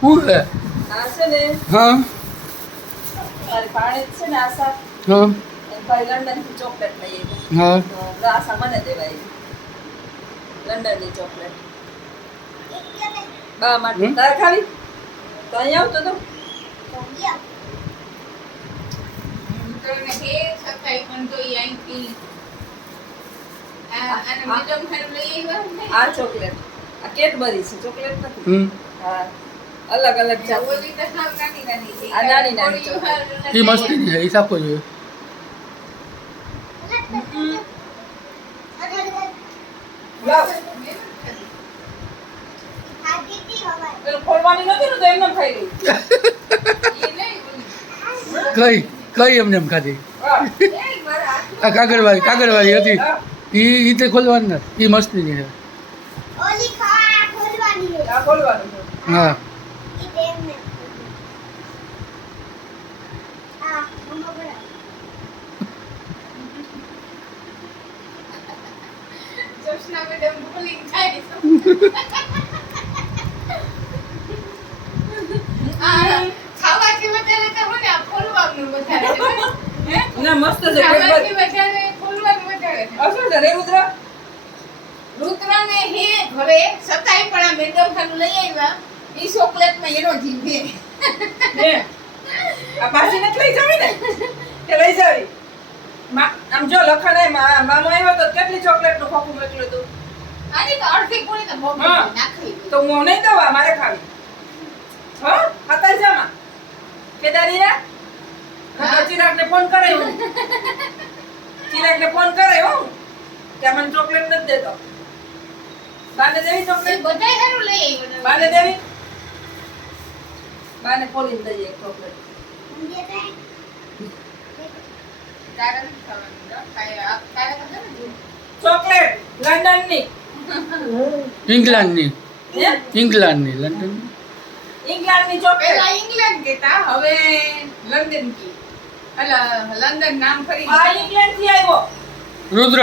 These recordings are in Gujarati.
શું છે? આ છે ને હા મારી ભાણેજ છે ને આશા હા એ ભાઈ લંડન થી ચોકલેટ લઈ આવી હા તો આશા મને દેવાય લંડન ની ચોકલેટ બા માટે હમ? તારે ખાવી તો અહીંયા આવતો તો મિત્રોને હે છતાંય પણ તો ઈ અહીંથી અને મેડમ હારું લઈ આવ્યા ને આ ચોકલેટ આ કેડબરી છે ચોકલેટ નથી હમ હા અલગ અલગ જાત ઓલી તો સાવ નાની નાની છે આ નાની નાની થોડી વાર એ મસ્તી છે એ સાપો જોઈએ લાવ પેલું ખોલવાની નથી ને તો એમને ખાઈ ગઈ એ નહીં કઈ એમને એમ ખાધી હા મારા આ કાગળવાળી હતી ઈ તે ખોલવાની નથી એ મસ્તી છે આ ખોલવાનું છે હા જશના મેડમ ભૂલી જાય આ ખાવાથી વધારે તો મને આ ખોલવાનું વધારે હે ના મસ્ત છે ખાવાથી કેડબરી વધારે ખોલવાનું વધારે અસલ છે રે રુદ્ર રુદ્રને હે ઘરે સતાય પણ આ મેડમ ખાનું લઈ આવ્યા ઈ ચોકલેટમાં એનો જીવ છે ને આ પાછી નથી લઈ જાવી ને કે લઈ જાવી આમ જો લખણ મામો આવ્યો તો કેટલી ચોકલેટ નું ખોખું મોકલ્યું હતું આની તો અડધી પૂરી તો બહુ હા. નાખી તો હું નહીં દવા મારે ખાવી હા ખાતા જામાં કેદારીના હા. ચિરાગને ફોન કરાયો ચિરાગને ફોન કરાયો કે મને ચોકલેટ નથી દેતો બાને દેવી એ ચોકલેટ બધાય હારું લઈ આવ્યો બાને દેવી બાને ખોલીને દઈએ એક ચોકલેટ તારે નથી ખાવાનું જો. તારે તો છે ને ચોકલેટ લંડન ની ઇંગ્લેન્ડની હે ઇંગ્લેન્ડની લંડન ઇંગ્લેન્ડ ની ચોકલેટ પેલા ઇંગ્લેન્ડ કેતા હવે લંડન કી અલા લંડન નામ ફરી આ ઇંગ્લેન્ડ થી આવ્યો રુદ્ર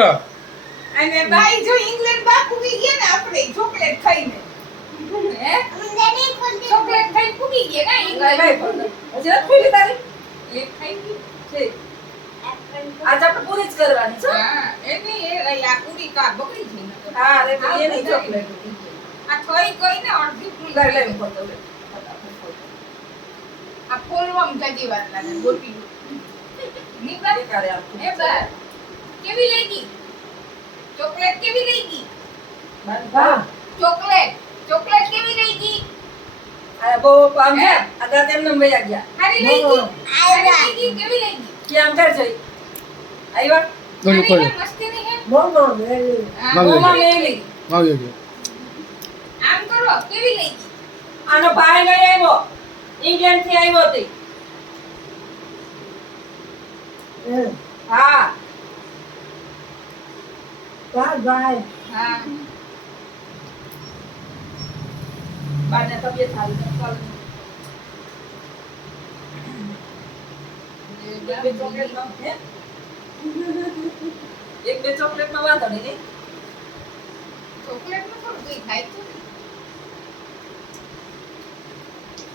અને બાઈ જો ઇંગ્લેન્ડ બાપ ઉગી ગયા ને આપણે ચોકલેટ ખાઈને હે ચોકલેટ ખાઈ ઉગી ગયા ના ભાઈ ભાઈ ઇંગ્લેન્ડ હજી નથી ખોલી તારી એક ખાઈ ગઈ છે આજ આપણે પૂરી જ કરવાની છે હા એની એ રહી આ પૂરી કા બગડી ગઈ નકર. હા રે આ એની બગડી ચોકલેટ ગઈ. આ થોઈ કોઈ ને અડધી પૂરી લઈ લઈ ગઈ. ફોટો લે ફટાફટ ફોટો આ ફોલવામાં જાજી વાર લાગે ગોટી ની બાત દેખાડે આપું એ બા કેવી લઈ ગઈ ચોકલેટ કેવી લઈ ગઈ વાહ ચોકલેટ કેવી લઈ ગઈ આ બહુ આમ છે આ દાંત એમને એમ વયા ગયા હારી લઈ ગઈ હારી લઈ ગઈ કેવી લઈ ગઈ કે આમ કર જઈ આવ્યા ગોળું હારી ખોલે હે, મસ્તી ની હે મોમો હા, માગી મોમાં મેલી આવ્યો છે આમ કરો કેવી લઈ ગઈ આનો ભાઈ લઈ આવ્યો ઇંગ્લેન્ડ થી આવ્યો તે હા હા બાને તબિયત સારી નથી ચાલતી. એક બે ચોકલેટમાં હે? એક બે ચોકલેટમાં વાંધો નહીં ચોકલેટ નું થોડું કઈ થાય તો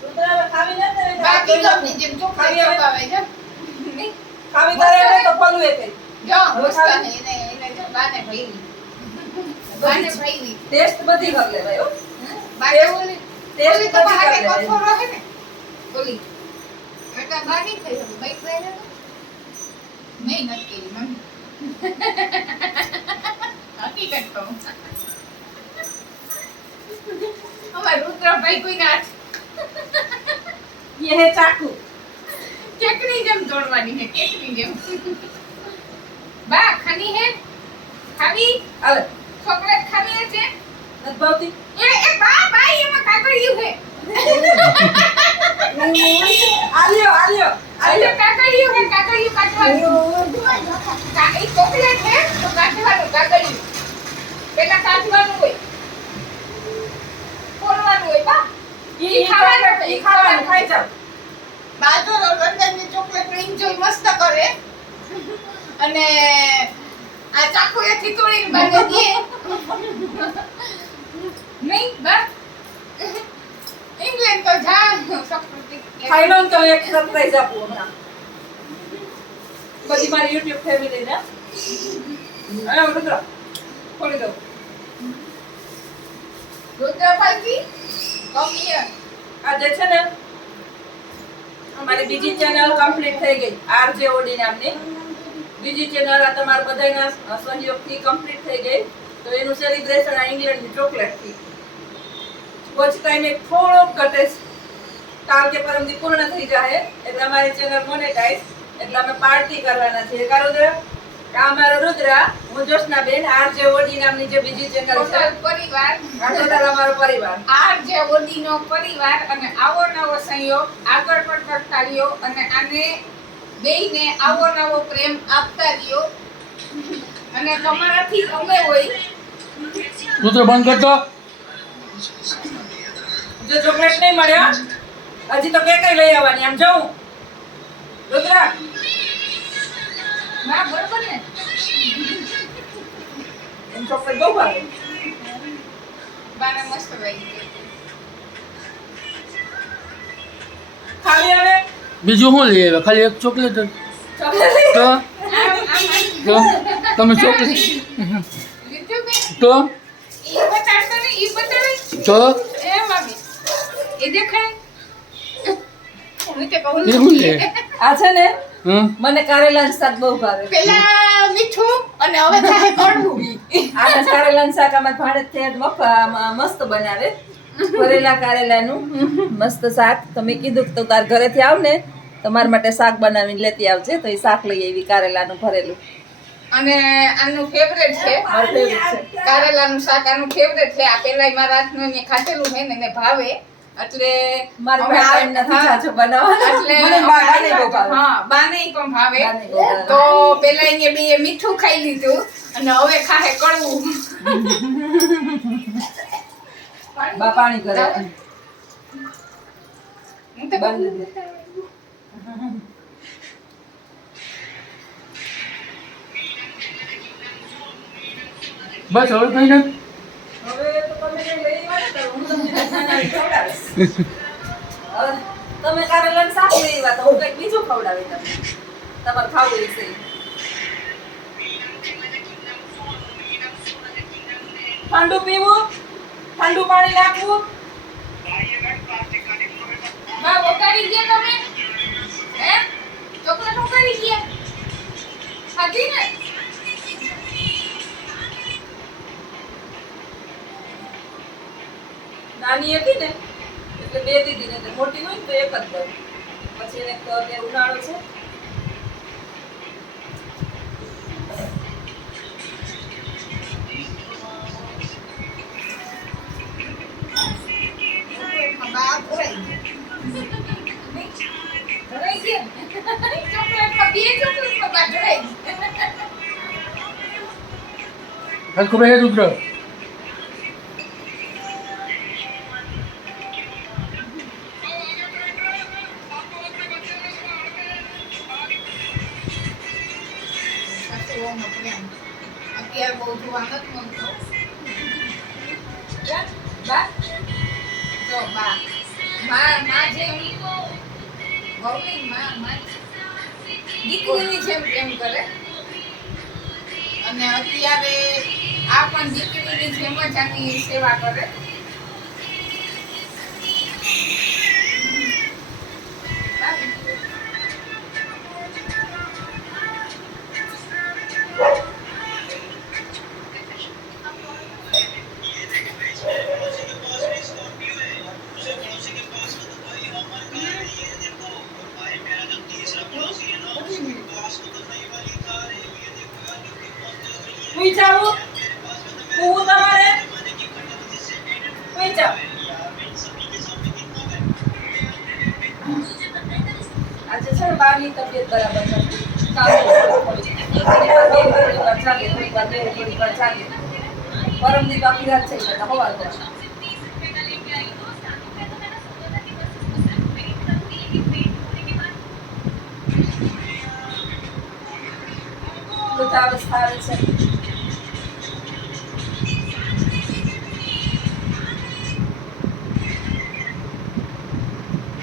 રુદ્ર હવે ખાવી નથી ને બાકી ગમની જેમ ચોકલેટ ખાવી હવે? ચપાવે છે નહીં ખાવી તારે હવે તો પલું એ કઈ જો હવે મસ્ત ખાવી? એને જો બાને ભાઈ બાને ભાઈ ટેસ્ટ બધી કરી લેવાય હો બાને ઓલી ટેસ્ટ ઓલી તો બધી બાને કરી લેવાય. કઠોર રહે ને ઓલી એટલે બાની થઈ હવે બાઈક લઈ લે નહીં નથી મમ્મી હકીકત કહું અમાર રુદ્રભાઈ કોઈ ના ये है चाकू કેકની જેમ તોડવાની છે કેકની જેમ બા ખાની હે ખાવી अरे ચોકલેટ ખાવી છે નથી ભાવતી એ બા બા એમાં કાકડિયું છે આલ્યો અરે કાકડિયું છે કાકડિયું કાઢવાનું ઈ ચોકલેટ છે તો કાઢવાનું કાકડિયું પેલા કાઢવાનું હોય ફોડવાનું હોય બા ઈ ખાવાનું ખાઈ જાવ બાજુ લંડનની ચોકલેટ એન્જોય મસ્ત કરે અને આ ચાકુ એથી તોડીને બાને દે નહીં બા ખાઈ લો ને તો એક સરપ્રાઈઝ આપું હમણાં બધી મારી યુટ્યુબ ફેમિલીને અને રુદ્ર ખોલી દઉં રુદ્રભાઈ કમીએ આજે છે ને અમારી બીજી ચેનલ કમ્પ્લીટ થઈ ગઈ આરજે ઓડી નામની બીજી ચેનલ આ તમારા બધાના સહયોગથી કમ્પ્લીટ થઈ ગઈ તો એનું સેલિબ્રેશન આ ઇંગ્લેન્ડની ચોકલેટથી વોચ ટાઈમ એક થોડોક ઘટે છે કાલ કે પરમથી પૂર્ણ થઈ જાય એટલે અમારી ચેનલ મોનેટાઈઝ એટલે અમે પાર્ટી કરવાના છીએ રુદ્ર આ અમારો રુદ્ર હું જોશનાબેન આરજે ઓડી નામની જે બીજી ચેનલ છે ટોટલ પરિવાર આ ટોટલ અમારો પરિવાર આ જે ઓડીનો પરિવાર અને આવો નવો સંયોગ આગળ પણ કરતા રહ્યો અને આને બેયને આવો નવો પ્રેમ આપતા રહ્યો અને તમારાથી અમે હોય રુદ્ર બંધ કરતો જો ચોકલેટ નહીં મળ્યો હજી તો કે કઈ લઈ આવવાની આમ જવું રુદ્ર ના બરોબર ને એમ ચોકલેટ બહુ ભાવે બાને મસ્ત લાગી ખાલી હવે બીજું શું લઈ આવ્યા ખાલી એક ચોકલેટ જ. ચોકલેટ તો તો તમે ચોકલેટ લીધું કે તો ઈ બતાડતો ને ઈ બતાડે તો એ મામી એ દેખાય હું તે કહું એ શું લે આ છે ને હં મને કારેલાનું શાક બહુ ભાવે પેલા મીઠું અને હવે થાય કડવું આ કારેલાનું શાક અમાર ભાણેજથી આજ મસ્ત બનાવે ભરેલા કારેલાનું મસ્ત શાક તો મેં કીધું કે તું તાર ઘરેથી આવ ને તો મારા માટે શાક બનાવીને લેતી આવજે તો એ શાક લઈ આવી કારેલાનું ભરેલું અને આનું ફેવરેટ છે મારું ફેવરેટ છે કારેલાનું શાક આનું ફેવરેટ છે આ પેલાય મારા હાથનું એને ખાધેલું છે ને એને ભાવે એટલે મારી અમે પાસે time નથી હા, જાજો બનાવવાનો. એટલે મને બાને બહુ ભાવે. હા બાને પણ ભાવે બાને બહુ ભાવે. તો પેલા એને બે મીઠું ખાઈ લીધું અને હવે ખાહે કડવું બા પાણી કરે હું તો બંધ દે. બસ હવે કઈ નથી હવે તો તમે કઈ લઈ આવ્યા ને તો હું તમને બનાવી ખવડાવીશ. હવે તમે કારેલાનું શાક લઈ આવ્યા તો હું કંઈક બીજું ખવડાવી તમને તમારે ખાવું હશે ઈ. ઠંડુ પીવું ઠંડુ પાણી નાખવું બા વગાડી ગયા તમે હે ચોકલેટ વગાડી ગયા ખાધી ને નાની હતી ને એટલે બે દીધી ને મોટી હોય ને તો એક જ દઉં પછી એને કે ઉનાળો છે બા ભરાઈ ગયા ચોકલેટમાં બે ચોકલેટમાં બા ભરાઈ હરખું બે રુદ્ર અત્યારે બહુ જોવા નથી મળતો બા જો બા માં જેમ વહુની માં દીકરીની જેમ પ્રેમ કરે અને અત્યારે આ પણ દીકરીની જેમ જ આની સેવા કરે હુઈ જાવું હું તમારે હુઈ જાવ આજે છે ને બાની તબિયત બરાબર નથી પરમદી બાકી રાત છે એટલે હવા તો વૃદ્ધાવસ્થા આવે છે